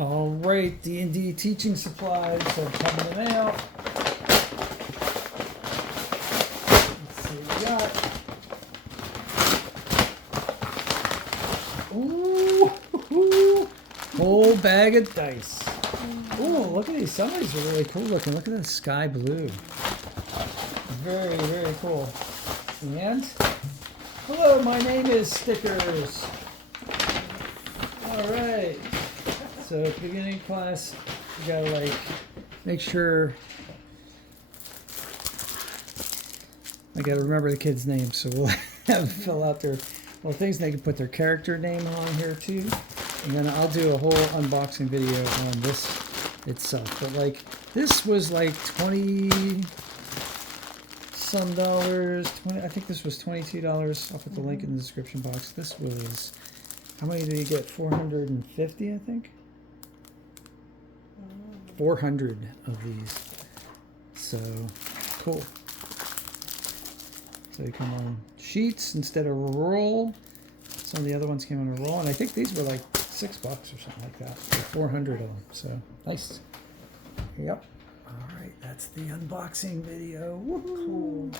All right, D&D teaching supplies are coming in the mail. Let's see what we got. Ooh, whole bag of dice. Ooh, look at these. Some of these are really cool looking. Look at the sky blue. Very, very cool. And hello, my name is Stickers. All right. So at the beginning of class, you gotta like make sure. I gotta remember the kids' names, so we'll have them fill out their little things. They can put their character name on here too, and then I'll do a whole unboxing video on this itself. But like this was like $20 some. I think this was $22. I'll put the link in the description box. This was, how many did you get? 450, I think. 400 of these. So cool. So they come on sheets instead of a roll. Some of the other ones came on a roll, and I think these were like $6 or something like that. 400 of them. So nice. Yep. All right, that's the unboxing video. Woohoo! Cool.